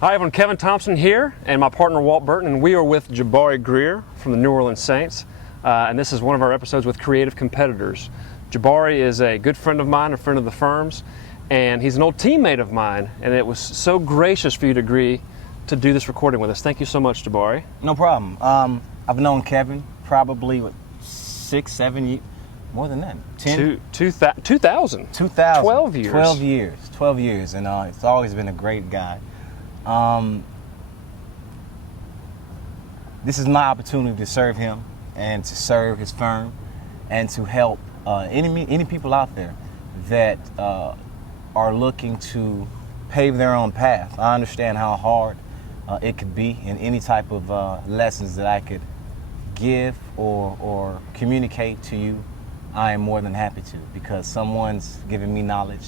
Hi everyone, Kevin Thompson here and my partner Walt Burton, and we are with Jabari Greer from the New Orleans Saints, and this is one of our episodes with Creative Competitors. Jabari is a good friend of mine, a friend of the firm's, and he's an old teammate of mine, and it was so gracious for you to agree to do this recording with us. Thank you so much, Jabari. No problem. I've known Kevin probably 6, 7 years, more than that. 2000. 12 years. 12 years, and it's always been a great guy. This is my opportunity to serve him and to serve his firm and to help any people out there that are looking to pave their own path. I understand how hard it could be, in any type of lessons that I could give or communicate to you. I am more than happy to, because someone's giving me knowledge,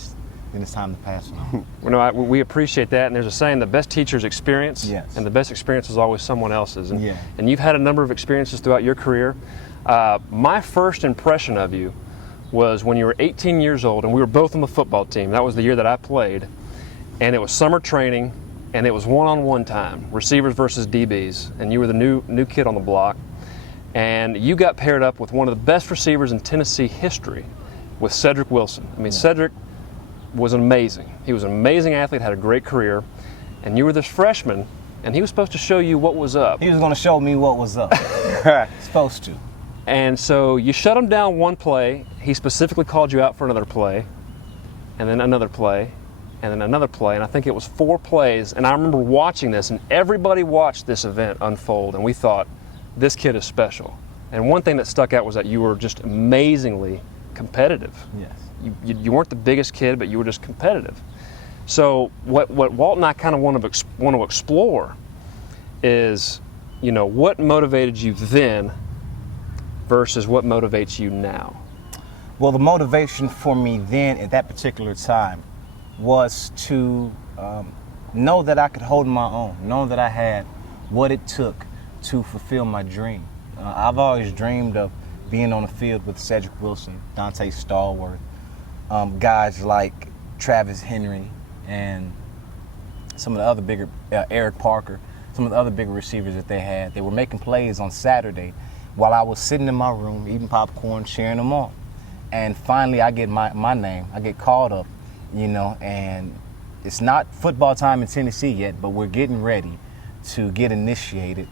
then it's time to pass it on. Well, we appreciate that, and there's a saying, the best teacher's experience, yes, and the best experience is always someone else's. And, yeah. And you've had a number of experiences throughout your career. My first impression of you was when you were 18 years old, and we were both on the football team. That was the year that I played, and it was summer training, and it was one-on-one time, receivers versus DBs, and you were the new kid on the block, and you got paired up with one of the best receivers in Tennessee history, with Cedric Wilson. I mean, yeah. Cedric was amazing. He was an amazing athlete, had a great career, and you were this freshman, and he was supposed to show you what was up. He was going to show me what was up. Supposed to. And so you shut him down one play. He specifically called you out for another play, and then another play, and then another play, and I think it was 4 plays. And I remember watching this, and everybody watched this event unfold, and we thought, this kid is special. And one thing that stuck out was that you were just amazingly competitive. Yes. You weren't the biggest kid, but you were just competitive. So what Walt and I kind of want to explore is, what motivated you then versus what motivates you now? Well, the motivation for me then at that particular time was to know that I could hold my own, know that I had what it took to fulfill my dream. I've always dreamed of being on the field with Cedric Wilson, Dante Stallworth, guys like Travis Henry, and some of the other bigger, Eric Parker, some of the other bigger receivers that they had. They were making plays on Saturday while I was sitting in my room eating popcorn, cheering them on. And finally I get my name, I get called up, and it's not football time in Tennessee yet, but we're getting ready to get initiated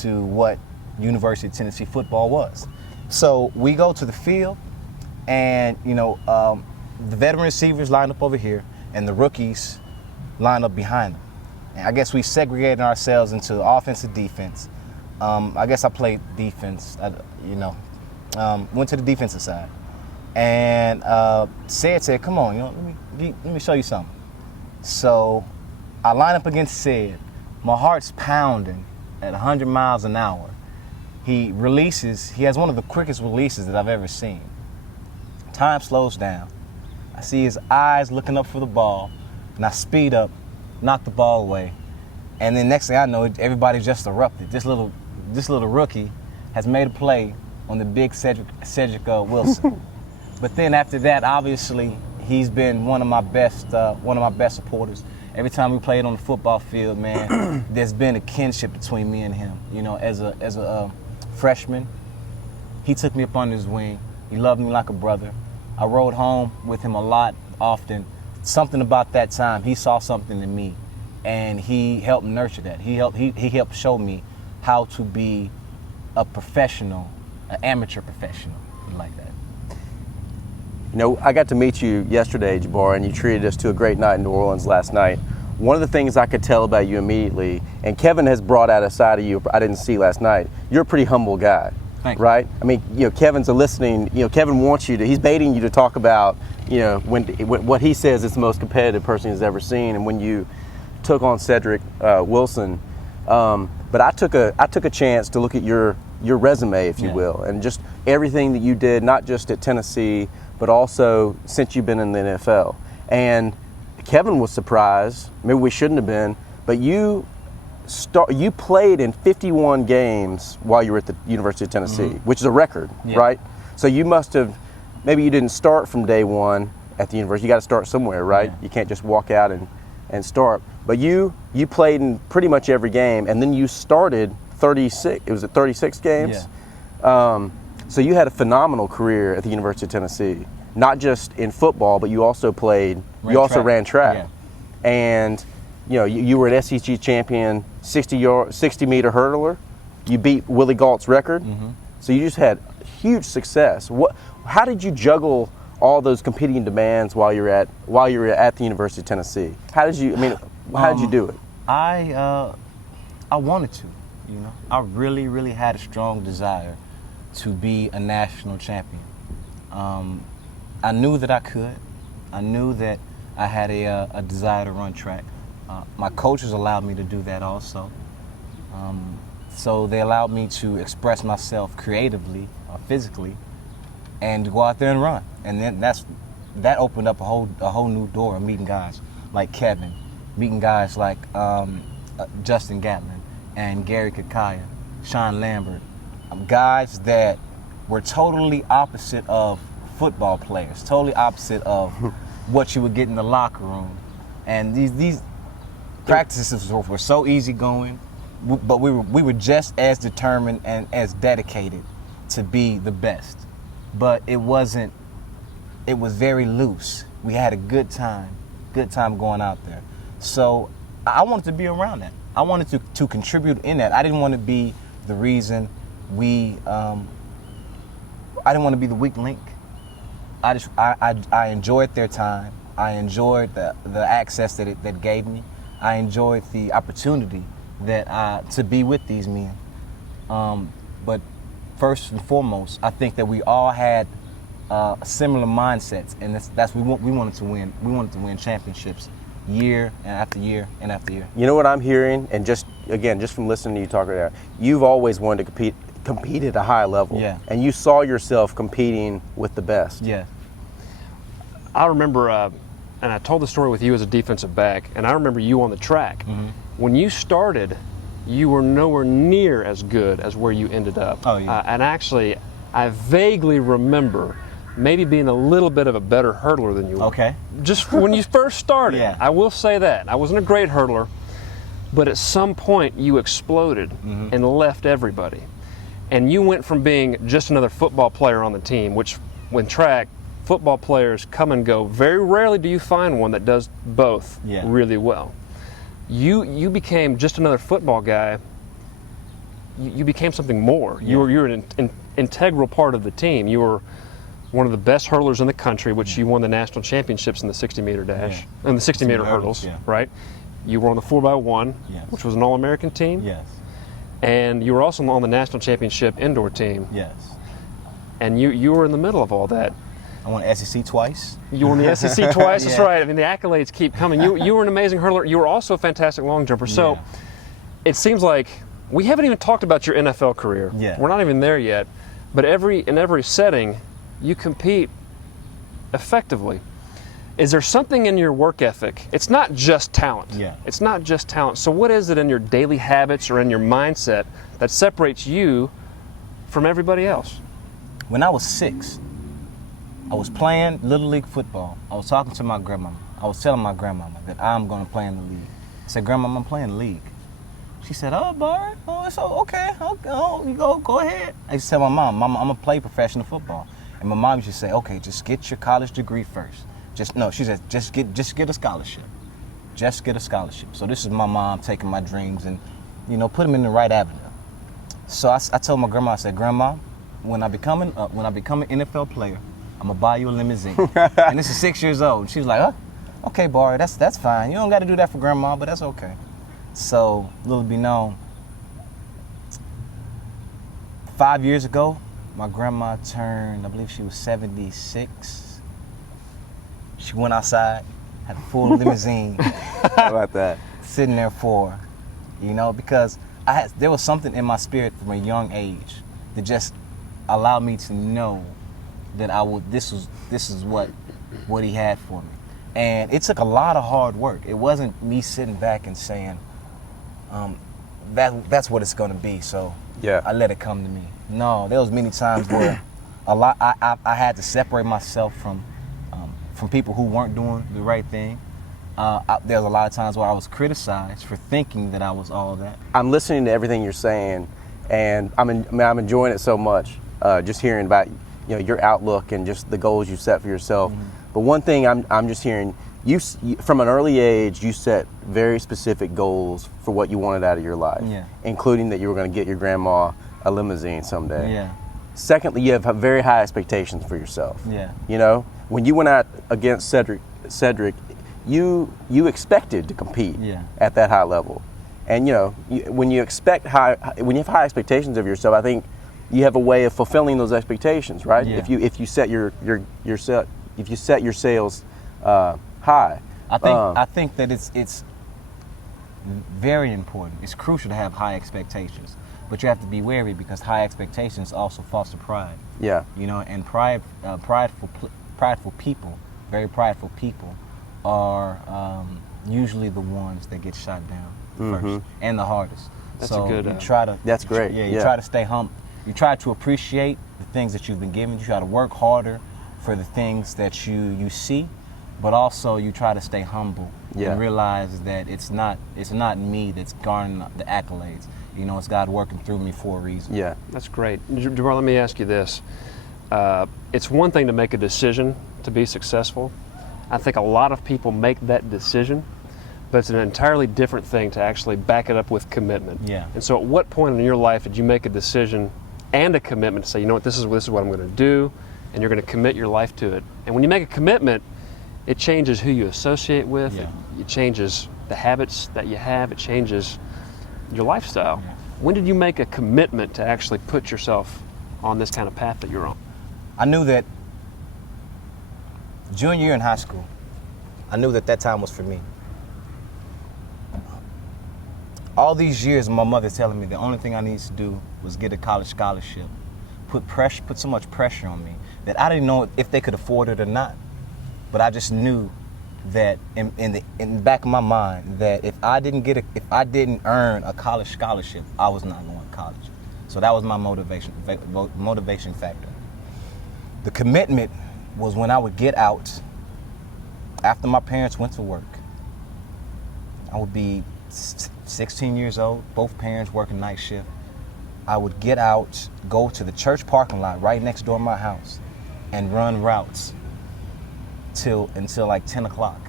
to what University of Tennessee football was. So we go to the field, and the veteran receivers line up over here, and the rookies line up behind them. And I guess we segregated ourselves into offense and defense. I guess I played defense. Went to the defensive side, and said, "Come on, let me show you something." So I line up against Sid. My heart's pounding at 100 miles an hour. He has one of the quickest releases that I've ever seen. Time slows down. I see his eyes looking up for the ball, and I speed up, knock the ball away, and then next thing I know, everybody just erupted. This little rookie has made a play on the big Cedric Wilson. But then after that, obviously, he's been one of my best supporters. Every time we played on the football field, man, there's been a kinship between me and him. As a freshman, he took me up under his wing. He loved me like a brother. I rode home with him a lot, often. Something about that time, he saw something in me, and he helped nurture that. He helped show me how to be a professional, an amateur professional, like that. I got to meet you yesterday, Jabari, and you treated us to a great night in New Orleans last night. One of the things I could tell about you immediately, and Kevin has brought out a side of you I didn't see last night, you're a pretty humble guy. Thank right? you. I mean, Kevin's listening. Kevin wants you to. He's baiting you to talk about, what he says is the most competitive person he's ever seen. And when you took on Cedric Wilson, but I took a chance to look at your resume, if you will, and just everything that you did, not just at Tennessee, but also since you've been in the NFL. And Kevin was surprised. Maybe we shouldn't have been, but you played in 51 games while you were at the University of Tennessee, which is a record, right? So you must have, maybe you didn't start from day one at the university. You got to start somewhere, right? You can't just walk out and start. But you played in pretty much every game, and then you started 36. It was at 36 games. Yeah. So you had a phenomenal career at the University of Tennessee, not just in football, but you also ran track. Yeah. And you were an SEC champion, 60-meter hurler. You beat Willie Galt's record. Mm-hmm. So you just had huge success. How did you juggle all those competing demands while you're at the University of Tennessee? How did you do it? I wanted to, I really, really had a strong desire to be a national champion. I knew that I could. I knew that I had a desire to run track. My coaches allowed me to do that also. So they allowed me to express myself creatively or physically and to go out there and run. And then that opened up a whole new door of meeting guys like Kevin, meeting guys like Justin Gatlin and Gary Kakaya, Sean Lambert, guys that were totally opposite of football players, totally opposite of what you would get in the locker room. And these practices were so easygoing, but we were just as determined and as dedicated to be the best. But it was very loose. We had a good time going out there. So I wanted to be around that. I wanted to contribute in that. I didn't want to be the reason I didn't want to be the weak link. I enjoyed their time. I enjoyed the access that it gave me. I enjoyed the opportunity to be with these men. But first and foremost, I think that we all had similar mindsets, and that's we wanted to win. We wanted to win championships year and after year and after year. You know what I'm hearing, and just from listening to you talk about it, you've always wanted to compete at a high level. Yeah. And you saw yourself competing with the best. Yeah. I remember, and I told the story with you as a defensive back, and I remember you on the track. Mm-hmm. When you started, you were nowhere near as good as where you ended up. Oh, yeah. And actually, I vaguely remember maybe being a little bit of a better hurdler than you were. Okay. Just when you first started. Yeah. I will say that. I wasn't a great hurdler, but at some point you exploded and left everybody. And you went from being just another football player on the team, which when track, football players come and go. Very rarely do you find one that does both really well. You became just another football guy. You became something more. Yeah. You were an integral part of the team. You were one of the best hurlers in the country, which you won the national championships in the 60-meter dash and the 60-meter hurdles, right? You were on the 4x1, which was an All-American team. Yes. And you were also on the national championship indoor team. Yes. And you were in the middle of all that. I won the SEC twice. You won the SEC twice. Yeah. That's right. I mean, the accolades keep coming. You were an amazing hurler. You were also a fantastic long jumper. So it seems like we haven't even talked about your NFL career. Yeah. We're not even there yet. But in every setting, you compete effectively. Is there something in your work ethic? It's not just talent. Yeah. It's not just talent. So what is it in your daily habits or in your mindset that separates you from everybody else? When I was 6, I was playing Little League football. I was talking to my grandmama. I was telling my grandmama that I'm going to play in the league. I said, Grandma, I'm playing the league. She said, oh, Barry, it's okay. You go ahead. I used to tell my mom, I'm going to play professional football. And my mom used to say, okay, just get your college degree first. She said, just get a scholarship. Just get a scholarship. So this is my mom taking my dreams and, put them in the right avenue. So I told my grandma, I said, Grandma, when I become an NFL player, I'm gonna buy you a limousine. And this is 6 years old. She was like, okay, Barry, that's fine. You don't got to do that for Grandma, but that's okay. So little be known, 5 years ago, my grandma turned, I believe she was 76. She went outside, had a full limousine. How about that? Sitting there for her, because there was something in my spirit from a young age that just allowed me to know that this is what he had for me. And it took a lot of hard work. It wasn't me sitting back and saying, that's what it's gonna be, so I let it come to me. No, there was many times where I had to separate myself from people who weren't doing the right thing. There's a lot of times where I was criticized for thinking that I was all that. I'm listening to everything you're saying, and I'm enjoying it so much. Just hearing about your outlook and just the goals you set for yourself. But one thing I'm just hearing, you from an early age, you set very specific goals for what you wanted out of your life, including that you were going to get your grandma a limousine someday. Yeah. Secondly, you have very high expectations for yourself. Yeah. When you went out against Cedric, you expected to compete at that high level, and when you have high expectations of yourself, I think you have a way of fulfilling those expectations, right? Yeah. If you set your sails high. I think that it's very important. It's crucial to have high expectations, but you have to be wary because high expectations also foster pride. Yeah. And prideful people, very prideful people, are usually the ones that get shot down first and the hardest. That's so a good. You try to. That's great. You try to stay humble. You try to appreciate the things that you've been given. You try to work harder for the things that you see, but also you try to stay humble and realize that it's not me that's garnering the accolades. It's God working through me for a reason. Yeah, that's great. Jabari, let me ask you this. It's one thing to make a decision to be successful. I think a lot of people make that decision, but it's an entirely different thing to actually back it up with commitment. Yeah. And so at what point in your life did you make a decision and a commitment to say, this is what I'm going to do, and you're going to commit your life to it? And when you make a commitment, it changes who you associate with, it changes the habits that you have, it changes your lifestyle. Yeah. When did you make a commitment to actually put yourself on this kind of path that you're on? I knew that junior year in high school, I knew that time was for me. All these years, my mother's telling me the only thing I needed to do was get a college scholarship, put so much pressure on me that I didn't know if they could afford it or not. But I just knew that in the back of my mind that if I didn't earn a college scholarship, I was not going to college. So that was my motivation factor. The commitment was when I would get out after my parents went to work. I would be 16 years old, both parents working night shift. I would get out, go to the church parking lot right next door to my house, and run routes until like 10 o'clock.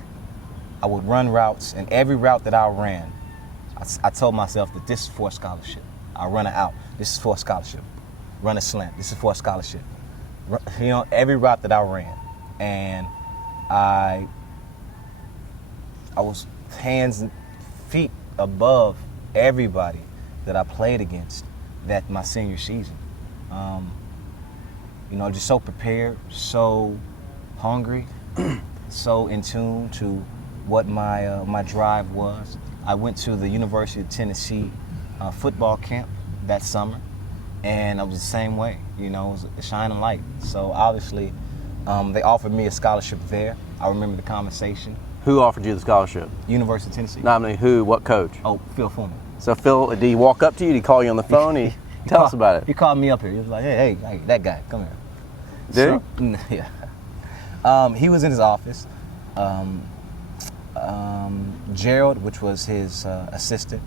I would run routes, and every route that I ran, I told myself that this is for a scholarship. I run it out. This is for a scholarship. Run a slant. This is for a scholarship. Every route that I ran, and I was hands and feet above everybody that I played against that my senior season. Just so prepared, so hungry, so in tune to what my drive was. I went to the University of Tennessee football camp that summer, and I was the same way. It was a shining light. So obviously, they offered me a scholarship there. I remember the conversation. Who offered you the scholarship? University of Tennessee. No, I mean who? What coach? Oh, Phil Foreman. So Phil, did he walk up to you? Did he call you on the phone? Tell us about it. He called me up here. He was like, hey, that guy, come here. Did he? Yeah. He was in his office. Gerald, which was his assistant,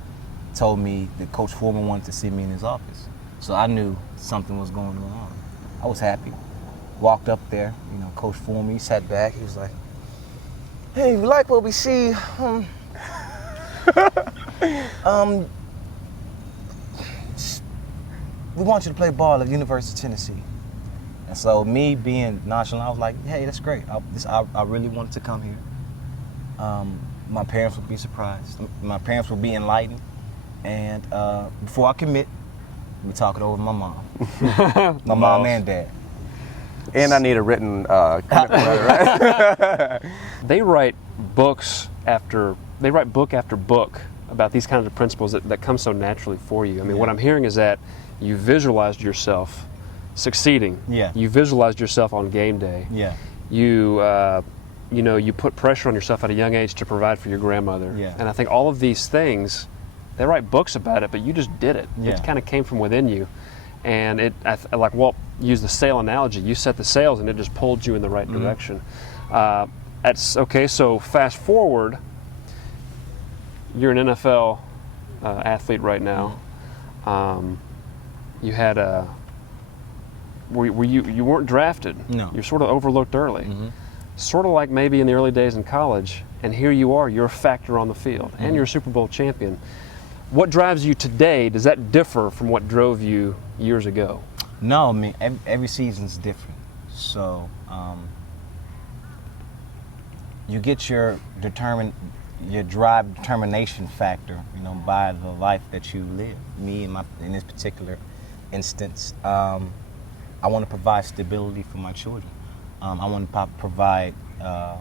told me that Coach Foreman wanted to see me in his office. So I knew something was going on. I was happy. Walked up there, Coach Foreman, he sat back. He was like, hey, we like what we see. We want you to play ball at the University of Tennessee. And so me being nonchalant, I was like, hey, that's great. I really wanted to come here. My parents would be surprised. My parents would be enlightened. And before I commit, we talk it over with my mom. My mom and dad. And I need a written commitment letter, right? They write book after book about these kinds of principles that come so naturally for you. I mean, what I'm hearing is that you visualized yourself succeeding. Yeah. You visualized yourself on game day. Yeah. You put pressure on yourself at a young age to provide for your grandmother. Yeah. And I think all of these things, they write books about it, but you just did it. Yeah. It kind of came from within you. And like Walt used the sail analogy, you set the sails and it just pulled you in the right direction. Okay, so fast forward, you're an NFL athlete right now. You had you weren't drafted. No. You're sort of overlooked early. Sort of like maybe in the early days in college, and here you are, you're a factor on the field, and you're a Super Bowl champion. What drives you today, does that differ from what drove you years ago? No, I mean, every season's different. So you get your drive, determination factor, by the life that you live. Me, in this particular instance, I want to provide stability for my children. I want to provide, I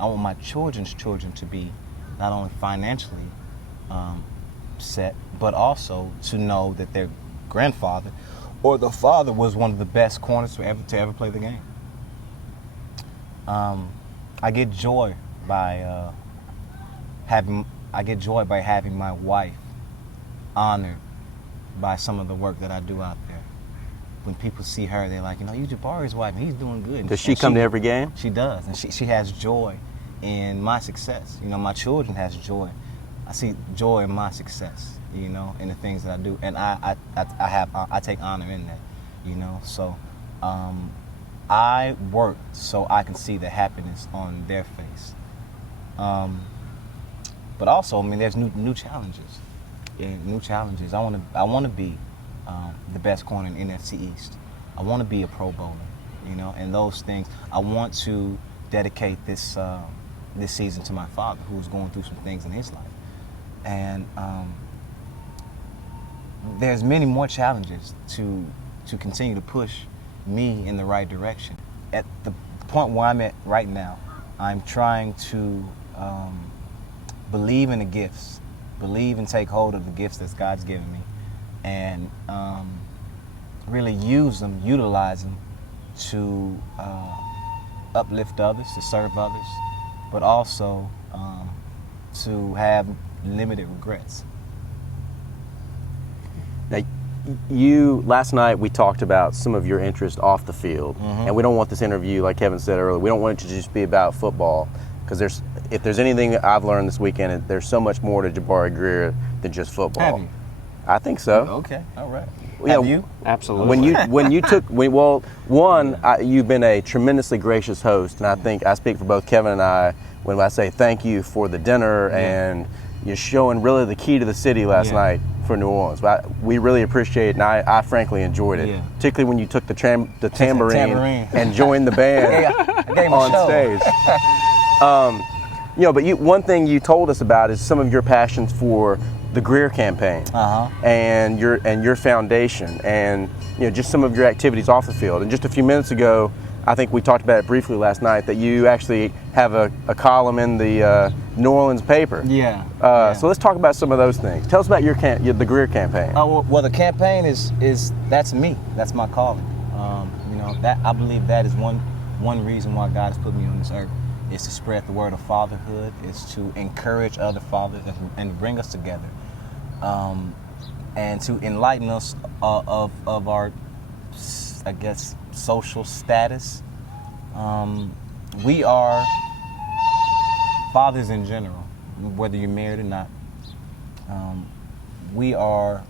want my children's children to be not only financially set, but also to know that their grandfather or the father was one of the best corners to ever play the game. I get joy by having my wife honored by some of the work that I do out there. When people see her, they're like, you Jabari's wife, and he's doing good. Does she come to every game? She does, and she has joy in my success. My children has joy. I see joy in my success, in the things that I do, and I take honor in that, So I work so I can see the happiness on their face. But also, there's new challenges. New challenges. I want to be the best corner in NFC East. I want to be a Pro Bowler, and those things. I want to dedicate this season to my father, who's going through some things in his life, and there's many more challenges to continue to push me in the right direction. At the point where I'm at right now, I'm trying to believe in the gifts, believe and take hold of the gifts that God's given me, and really utilize them to uplift others, to serve others, but also to have limited regrets. Now, last night we talked about some of your interest off the field, and we don't want this interview, like Kevin said earlier, we don't want it to just be about football, because if there's anything I've learned this weekend, there's so much more to Jabari Greer than just football. Have you? I think so. Okay, all right. Have you? Absolutely. You've been a tremendously gracious host, and I think I speak for both Kevin and I when I say thank you for the dinner and you're showing really the key to the city last night for New Orleans. We really appreciate it, and I frankly enjoyed it, particularly when you took the tambourine and joined the band on stage. But one thing you told us about is some of your passions for the Greer campaign and your foundation, and just some of your activities off the field. And just a few minutes ago, I think we talked about it briefly last night, that you actually have a column in the New Orleans paper. So let's talk about some of those things. Tell us about the Greer campaign. Well, the campaign is that's me. That's my calling. That I believe that is one reason why God has put me on this earth, is to spread the word of fatherhood, is to encourage other fathers and bring us together, and to enlighten us of our, I guess, social status. We are fathers in general, whether you're married or not. We are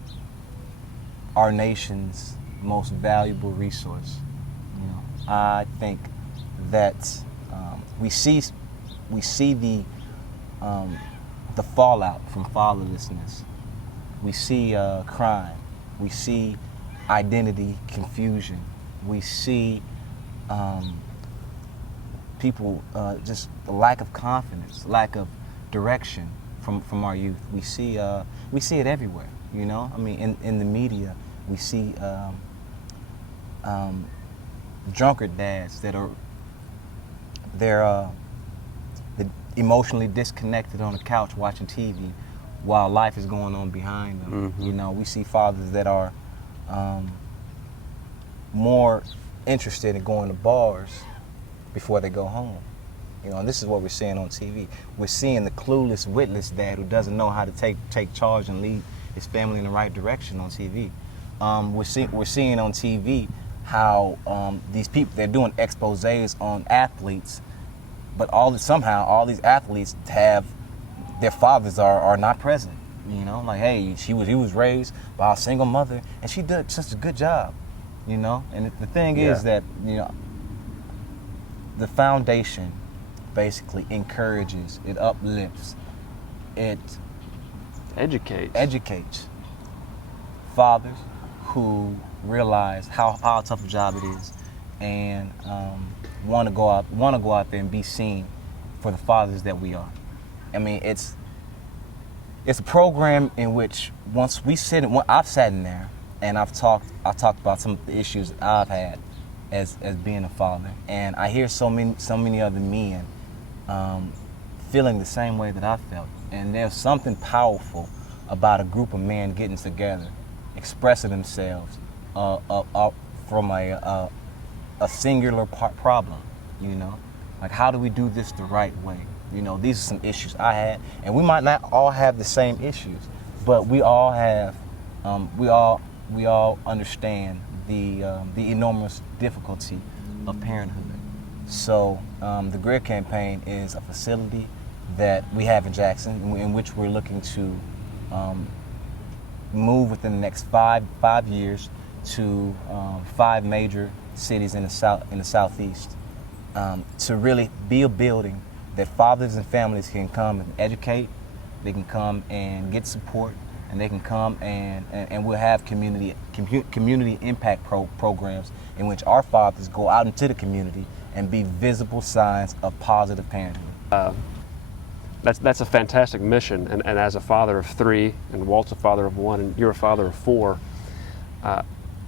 our nation's most valuable resource. I think that we see the fallout from fatherlessness. We see crime. We see identity confusion. We see people just a lack of confidence, lack of direction from our youth. We see it everywhere. In the media, we see drunkard dads that are they're emotionally disconnected on the couch watching TV while life is going on behind them. We see fathers that are more interested in going to bars before they go home. And this is what we're seeing on TV. We're seeing the clueless, witless dad who doesn't know how to take charge and lead his family in the right direction on TV. We're seeing on TV how these people, they're doing exposés on athletes but somehow all these athletes have their fathers are not present. You know, like, hey, he was raised by a single mother, and she did such a good job. You know, and the thing is that, you know, the foundation basically encourages, it uplifts, it educates fathers who realize how tough a job it is, and want to go out there and be seen for the fathers that we are. I mean, it's a program in which once I've sat in there and I've talked about some of the issues that I've had as being a father, and I hear so many other men feeling the same way that I felt. And there's something powerful about a group of men getting together, expressing themselves from a singular problem. You know, like, how do we do this the right way? You know, these are some issues I had, and we might not all have the same issues, but we all have, we all understand the enormous difficulty of parenthood. So the Greer campaign is a facility that we have in Jackson, in which we're looking to move within the next five years to 5 major cities in the southeast, to really be a building that fathers and families can come and educate, they can come and get support, and they can come and we'll have community impact programs in which our fathers go out into the community and be visible signs of positive parenthood. That's a fantastic mission, and as a father of 3, and Walt's a father of 1, and you're a father of 4,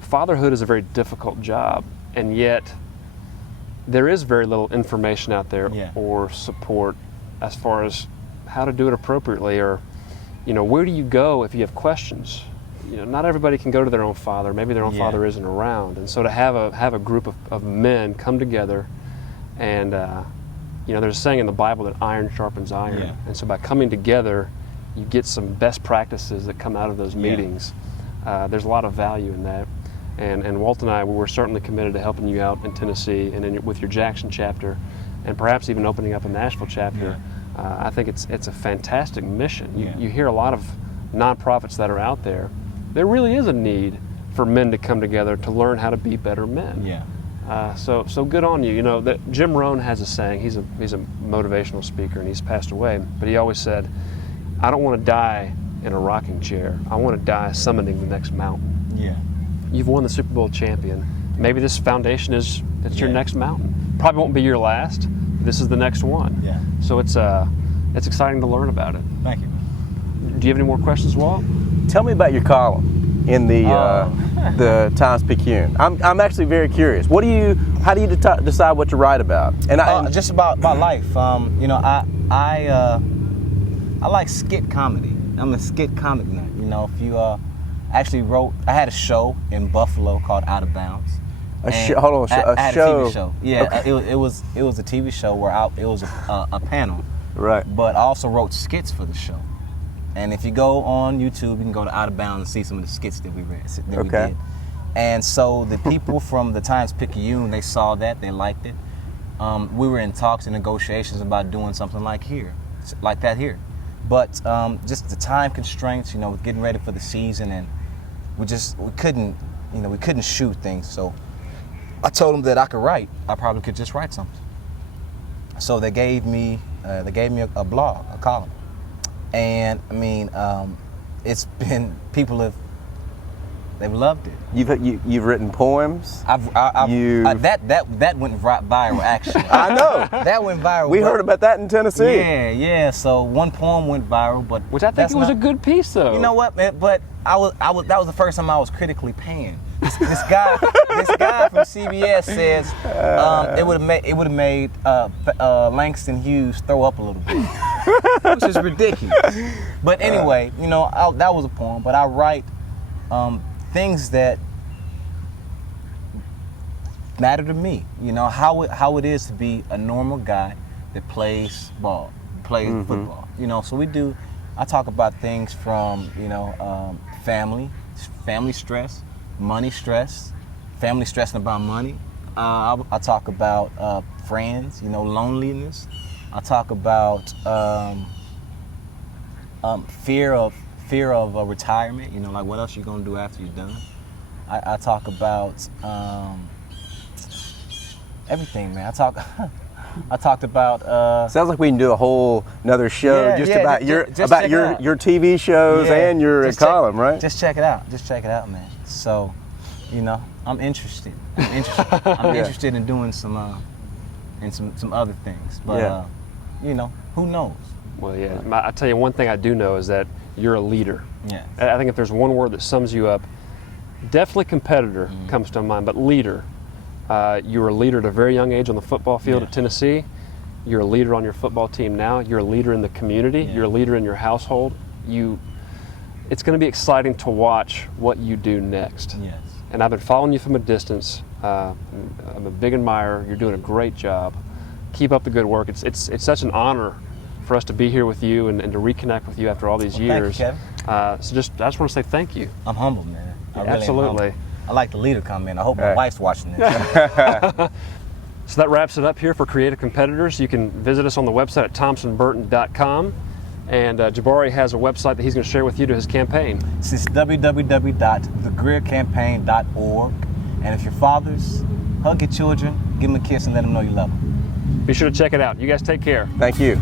fatherhood is a very difficult job, and yet there is very little information out there or support as far as how to do it appropriately, or, you know, where do you go if you have questions? You know, not everybody can go to their own father. Maybe their own father isn't around, and so to have a group of men come together, and you know, there's a saying in the Bible that iron sharpens iron, and so by coming together, you get some best practices that come out of those meetings. There's a lot of value in that. And Walt and I, we're certainly committed to helping you out in Tennessee and with your Jackson chapter, and perhaps even opening up a Nashville chapter. I think it's a fantastic mission. You hear a lot of nonprofits that are out there. There really is a need for men to come together to learn how to be better men. So good on you. You know, that Jim Rohn has a saying. He's a motivational speaker, and he's passed away. But he always said, "I don't want to die in a rocking chair. I want to die summiting the next mountain." You've won the Super Bowl champion. Maybe this foundation it's your next mountain. Probably won't be your last. This is the next one. So it's exciting to learn about it. Thank you. Do you have any more questions, Walt? Tell me about your column in the Times-Picayune. I'm actually very curious. How do you decide what to write about? And just about life. You know, I like skit comedy. I'm a skit comic nut. You know, if you I had a show in Buffalo called Out of Bounds. A show? A TV show. Yeah, okay. It was a TV show where it was a panel. Right. But I also wrote skits for the show. And if you go on YouTube, you can go to Out of Bounds and see some of the skits that we did. And so the people from the Times-Picayune, they saw that, they liked it. We were in talks and negotiations about doing something like that here. But just the time constraints, you know, getting ready for the season, and we couldn't shoot things. So I told them that I could write. I probably could just write something. So they gave me a blog, a column. And I mean, it's been, they've loved it. You've written poems. That went viral actually. I know that went viral. We heard about that in Tennessee. Yeah. So one poem went viral, but which I think it was a good piece, though. You know what, man? But that was the first time I was critically panned. This guy from CBS says it would have made Langston Hughes throw up a little bit, which is ridiculous. But anyway, you know, that was a poem. But I write things that matter to me. You know, how it is to be a normal guy that plays football. You know, so I talk about things from, you know, family stress, money stress, family stressing about money, I talk about friends, loneliness. I talk about fear of retirement. Like what else you gonna do after you're done. I talk about everything, man. I talked about. Sounds like we can do a whole another show about your TV shows and your column, right? Just check it out. Just check it out, man. So, I'm interested. I'm interested in doing some other things. But who knows? Well, yeah. I tell you, one thing I do know is that you're a leader. Yeah. I think if there's one word that sums you up, definitely competitor comes to mind, but leader. You were a leader at a very young age on the football field at Tennessee. You're a leader on your football team now. You're a leader in the community. You're a leader in your household. It's going to be exciting to watch what you do next. Yes. And I've been following you from a distance. I'm a big admirer. You're doing a great job. Keep up the good work. It's such an honor for us to be here with you and to reconnect with you after all these years. Thank you, Kevin. So I just want to say thank you. I'm humbled, man. I really am Absolutely. humbled. I like the leader comment. I hope my wife's watching this. So that wraps it up here for Creative Competitors. You can visit us on the website at thompsonburton.com. And Jabari has a website that he's going to share with you to his campaign. It's www.thegreercampaign.org. And if you're fathers, hug your children, give them a kiss, and let them know you love them. Be sure to check it out. You guys take care. Thank you.